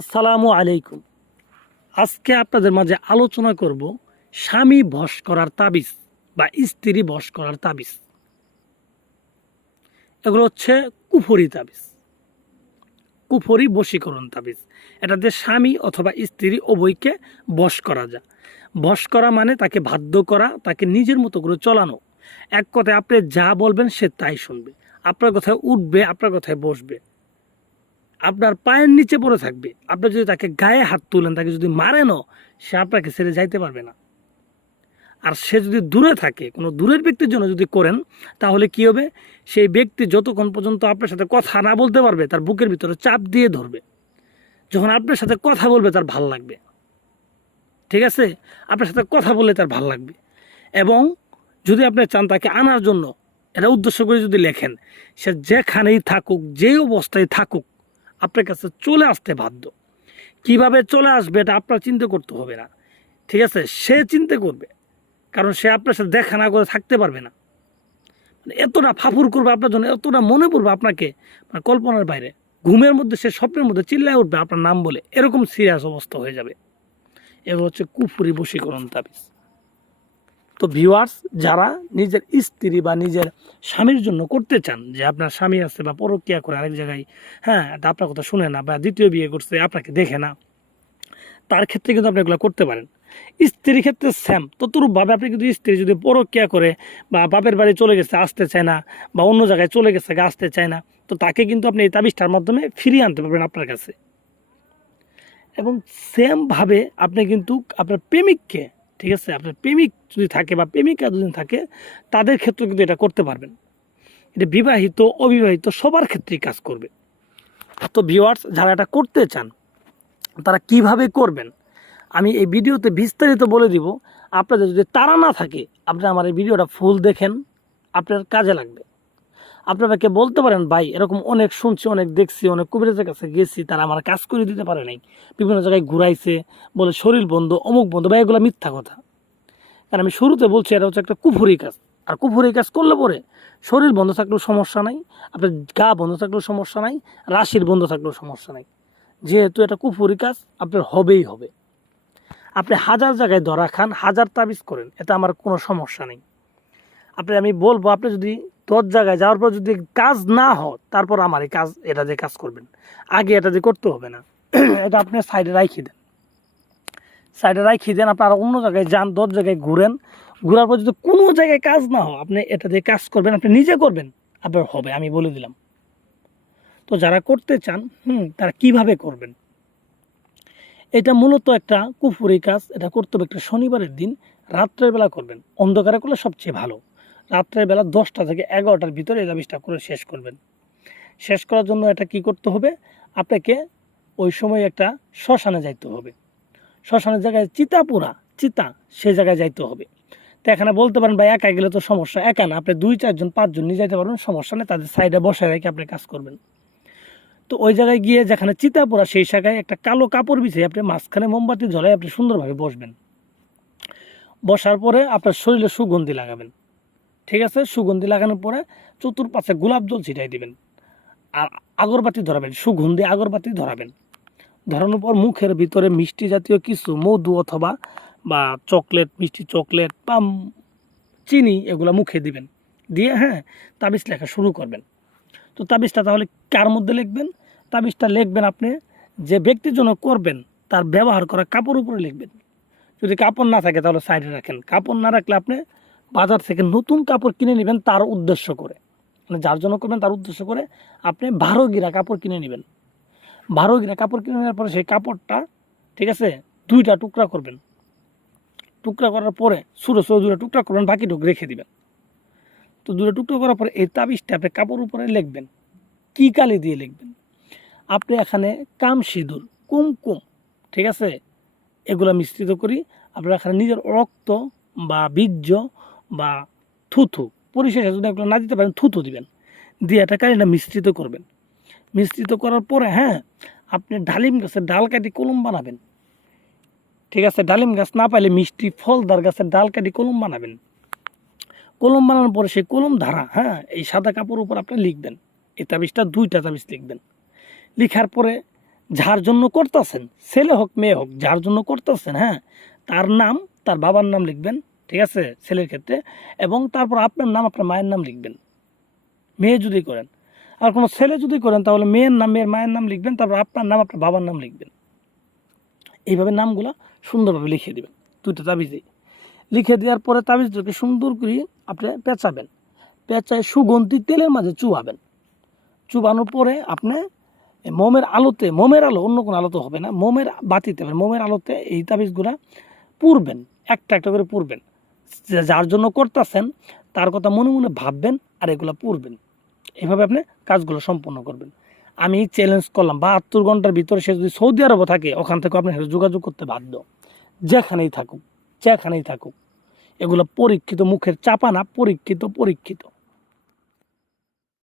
আসসালামু আলাইকুম। আজকে আপনাদের মাঝে আলোচনা করব স্বামী বশ করার তাবিজ বা স্ত্রী বশ করার তাবিজ। এগুলো হচ্ছে কুফরি তাবিজ, কুফরি বশীকরণ তাবিজ। এটাতে স্বামী অথবা স্ত্রী উভয়কে বশ করা যায়। বশ করা মানে তাকে বাধ্য করা, তাকে নিজের মতো করে চলানো। এক কথায় আপনি যা বলবেন সে তাই শুনবে, আপনার কথায় উঠবে, আপনার কথায় বসবে, আপনার পায়ের নিচে পড়ে থাকবে। আপনি যদি তাকে গায়ে হাত তুলেন, তাকে যদি মারেনও, সে আপনাকে ছেড়ে যাইতে পারবে না। আর সে যদি দূরে থাকে, কোনো দূরের ব্যক্তির জন্য যদি করেন, তাহলে কি হবে? সেই ব্যক্তি যতক্ষণ পর্যন্ত আপনার সাথে কথা না বলতে পারবে, তার বুকের ভিতরে চাপ দিয়ে ধরবে। যখন আপনার সাথে কথা বলবে, তার ভাল লাগবে। ঠিক আছে? আপনার সাথে কথা বললে তার ভাল লাগবে। এবং যদি আপনি চান তাকে আনার জন্য, এটা উদ্দেশ্য করে যদি লেখেন, সে যেখানেই থাকুক, যেই অবস্থায় থাকুক, আপনার কাছে চলে আসতে বাধ্য। কিভাবে চলে আসবে এটা আপনার চিন্তা করতে হবে না। ঠিক আছে? সে চিন্তা করবে, কারণ সে আপনার সাথে দেখা না করে থাকতে পারবে না। মানে এতটা ফাফুর করবে আপনার জন্য, এতটা মনে পড়বে আপনাকে, মানে কল্পনার বাইরে। ঘুমের মধ্যে সে স্বপ্নের মধ্যে চিল্লায় উঠবে আপনার নাম বলে, এরকম সিরিয়াস অবস্থা হয়ে যাবে। এগুলো হচ্ছে কুফরি বশীকরণ তাবিজ। তো ভিউয়ার্স, যারা নিজের স্ত্রী বা নিজের স্বামীর জন্য করতে চান, যে আপনার স্বামী আছে বা পরকীয়া করে আরেক জায়গায়, হ্যাঁ, আপনার কথা শুনে না বা দ্বিতীয় বিয়ে করছে, আপনাকে দেখে না, তার ক্ষেত্রে কিন্তু আপনি এগুলো করতে পারেন। স্ত্রীর ক্ষেত্রে সেম ততরূপভাবে আপনি কিন্তু স্ত্রী যদি পরকীয়া করে বা বাপের বাড়ি চলে গেছে, আসতে চায় না, বা অন্য জায়গায় চলে গেছে, আসতে চায় না, তো তাকে কিন্তু আপনি এই তাবিজটার মাধ্যমে ফিরিয়ে আনতে পারবেন আপনার কাছে। এবং সেমভাবে আপনি কিন্তু আপনার প্রেমিককে, ঠিক আছে, আপনার প্রেমিক যদি থাকে বা প্রেমিকা যদি থাকে, তাদের ক্ষেত্রে কিন্তু এটা করতে পারবেন। এটা বিবাহিত অবিবাহিত সবার ক্ষেত্রেই কাজ করবে। তো ভিউয়ার্স, যারা এটা করতে চান, তারা কিভাবে করবেন আমি এই ভিডিওতে বিস্তারিত বলে দিব। আপনাদের যদি তারা না থাকে, আপনি আমার এই ভিডিওটা ফুল দেখেন, আপনার কাজে লাগবে। আপনাকে বলতে পারেন, ভাই এরকম অনেক শুনছি, অনেক দেখছি, অনেক কবিরাজের কাছে গেছি, তারা আমার কাজ করে দিতে পারে নাই, বিভিন্ন জায়গায় ঘুরাইছে, বলে শরীর বন্ধ, অমুক বন্ধ, বা এগুলো মিথ্যা কথা। কারণ আমি শুরুতে বলছি, এটা হচ্ছে একটা কুফুরি কাজ। আর কুফুরি কাজ করলে পরে শরীর বন্ধ থাকলেও সমস্যা নাই, আপনার গা বন্ধ থাকলেও সমস্যা নাই, রাশির বন্ধ থাকলেও সমস্যা নাই। যেহেতু এটা কুফুরি কাজ, আপনার হবেই হবে। আপনি হাজার জায়গায় ধরা খান, হাজার তাবিজ করেন, এটা আমার কোনো সমস্যা নেই। আমি বলবো, আপনি যদি 10 জায়গায় যাওয়ার পর যদি কাজ না হয়, তারপর আমার এই কাজ, এটা দিয়ে কাজ করবেন। আগে এটা দিয়ে করতে হবে না। এটা আপনি সাইডে রাখিয়ে দেন, সাইডে রাখিয়ে দেন। আপনার অন্য জায়গায় যান, 10 জায়গায় ঘুরেন, ঘোরার পর যদি কোনো জায়গায় কাজ না হয়, আপনি এটা দিয়ে কাজ করবেন, আপনি নিজে করবেন, আপনার হবে, আমি বলে দিলাম। তো যারা করতে চান, তারা কিভাবে করবেন? এটা মূলত একটা কুফুরি কাজ। এটা করতে হবে একটা শনিবারের দিন রাত্রের বেলা করবেন। অন্ধকারে করলে সবচেয়ে ভালো। রাত্রের বেলা 10টা থেকে 11টার ভিতরে এই তাবিজটা করে শেষ করবেন। শেষ করার জন্য এটা কি করতে হবে? আপনাকে ওই সময় একটা শ্মশানে যাইতে হবে। শ্মশানের জায়গায় চিতা, সেই জায়গায় যাইতে হবে। তো এখানে বলতে পারেন, ভাই একা গেলে তো সমস্যা। একা না, আপনি 2-4 জন 5 জন নিয়ে যাইতে পারবেন, সমস্যা নেই। তাদের সাইডে বসায় রেখে আপনি কাজ করবেন। তো ওই জায়গায় গিয়ে যেখানে চিতা পোড়া, সেই জায়গায় একটা কালো কাপড় বিছিয়ে আপনি মাঝখানে মোমবাতি জ্বলাই আপনি সুন্দরভাবে বসবেন। বসার পরে আপনার শরীরে সুগন্ধি লাগাবেন। ঠিক আছে? সুগন্ধি লাগানোর পরে চতুর্পাশে গোলাপ জল ছিটাই দিবেন। আর আগরবাতি ধরাবেন, সুগন্ধি আগরবাতি ধরাবেন। ধরানোর পর মুখের ভিতরে মিষ্টি জাতীয় কিছু, মধু অথবা বা চকলেট, মিষ্টি চকলেট বা চিনি, এগুলো মুখে দিবেন। দিয়ে, হ্যাঁ, তাবিজ লেখা শুরু করবেন। তো তাবিজটা তাহলে কার মধ্যে লিখবেন? তাবিজটা লিখবেন আপনি যে ব্যক্তির জন্য করবেন, তার ব্যবহার করা কাপড় উপরে লিখবেন। যদি কাপড় না থাকে, তাহলে সাইডে রাখেন। কাপড় না রাখলে আপনি বাজার থেকে নতুন কাপড় কিনে নেবেন, তার উদ্দেশ্য করে, মানে যার জন্য করবেন তার উদ্দেশ্য করে আপনি 12 গিরা কাপড় কিনে নেবেন। 12 গিরা কাপড় কিনে নেওয়ার পরে সেই কাপড়টা, ঠিক আছে, 2টা টুকরা করবেন। টুকরা করার পরে ছোটো ছোটো 2টা টুকরা করবেন, বাকিটুকু রেখে দিবেন। তো 2টা টুকরা করার পরে এই তাবিজটা আপনি কাপড় উপরে লিখবেন। কি কালি দিয়ে লিখবেন? আপনি এখানে কাম সিঁদুর, কুমকুম, ঠিক আছে, এগুলো মিশ্রিত করি। আপনারা এখানে নিজের রক্ত বা বীর্য বা থুথু, পরিশেষে যদি এগুলো না দিতে পারেন, থুথু দিবেন। দিয়ে এটা কালিটা মিশ্রিত করবেন। মিশ্রিত করার পরে, হ্যাঁ, আপনি ডালিম গাছের ডাল কাটি কলম বানাবেন। ঠিক আছে? ডালিম গাছ না পাইলে মিষ্টি ফলদার গাছের ডাল কাটি কলম বানাবেন। কলম বানানোর পরে সেই কলম ধারা, হ্যাঁ, এই সাদা কাপড়ের উপর আপনি লিখবেন। এই তাবিজটা 2টা তাবিজ লিখবেন। লিখার পরে যার জন্য করতেছেন, ছেলে হোক মেয়ে হোক, যার জন্য করতেছেন, হ্যাঁ, তার নাম, তার বাবার নাম লিখবেন, ঠিক আছে, ছেলের ক্ষেত্রে, এবং তারপর আপনার নাম, আপনার মায়ের নাম লিখবেন মেয়ে যদি করেন। আর কোনো ছেলে যদি করেন তাহলে মেয়ের নাম, মেয়ের মায়ের নাম লিখবেন, তারপর আপনার নাম, আপনার বাবার নাম লিখবেন। এইভাবে নামগুলো সুন্দরভাবে লিখে দেবেন দুইটা তাবিজে। লিখে দেওয়ার পরে তাবিজটাকে সুন্দর করে আপনি পেঁচাবেন, পেঁচায় সুগন্ধি তেলের মাঝে চুবাবেন। চুবানোর পরে আপনি মোমের আলোতে, মোমের আলো, অন্য কোনো আলো তো হবে না, মোমের বাতিতে, মোমের আলোতে এই তাবিজগুলা পুরবেন, একটা একটা করে পুরবেন। যার জন্য করতেছেন তার কথা মনে মনে ভাববেন আর এগুলো পুরবেন। এভাবে আপনি কাজগুলো সম্পন্ন করবেন। আমি চ্যালেঞ্জ করলাম 72 ঘন্টার ভিতরে সে যদি সৌদি আরবও থাকে, ওখান থেকে আপনি যোগাযোগ করতে বাধ্য, যেখানেই থাকুক, যেখানেই থাকুক। এগুলো পরীক্ষিত, মুখের চাপা না, পরীক্ষিত, পরীক্ষিত।